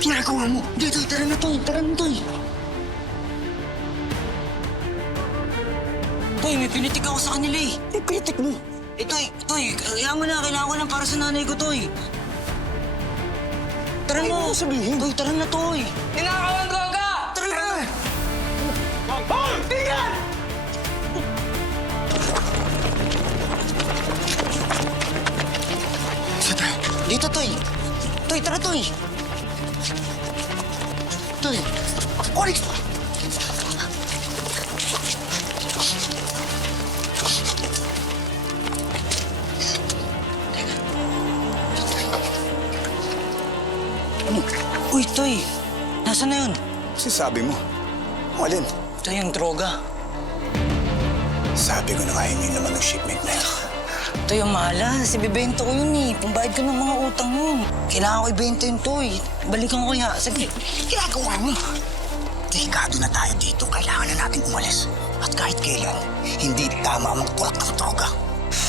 ginagawa mo? Hindi, Toy, tara na, Toy. Tara na, Toy. Toy, may pinitik ako sa kanila eh. Eh, pitik mo. Eh, Toy, Toy, kaya mo na, kailangan ko lang para sa nanay ko, Toy. Tara Ano na. mo sabihin? Toy, tara na, Toy. Ninakawan droga! Tara na. Dito, Toy. Toy, tara, Toy. Toy. Onyx! Uy, Toy. Nasaan na yun? Sinasabi mo. Alin? Toy, yung droga. Sabi ko na nga hindi naman ng shipment na yun. Toy, ang mahala. Si bibenta ko yun eh. Pambayad ko ng mga utang yun. Kailangan ko ibenta yun, Toy. Balikan ko kaya. Sige. Ginagawa mo. Delikado na tayo dito. Kailangan na natin umalis. At kahit kailan, hindi tama ang magtulak ng droga.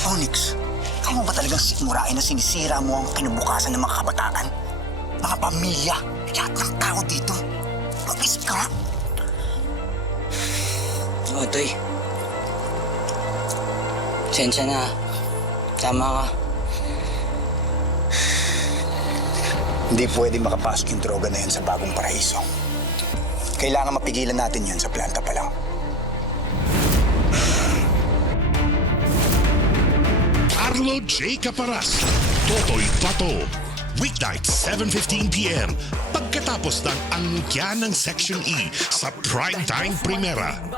Onyx, kaya mo ba talagang sikmurain na sinisira mo ang kinabukasan ng mga kabataan? Mga pamilya, lahat ng tao dito. Mag-isip ka nga. Oo, Toy. Sensya na. Tama ka. Hindi pwede makapasok yung droga na yun sa bagong paraiso. Kailangan mapigilan natin yan sa planta pa lang. Arlo J. Caparas, Totoy Pato. Weeknight, 7.15pm. Pagkatapos ng angkya ng Section E sa Primetime Primera.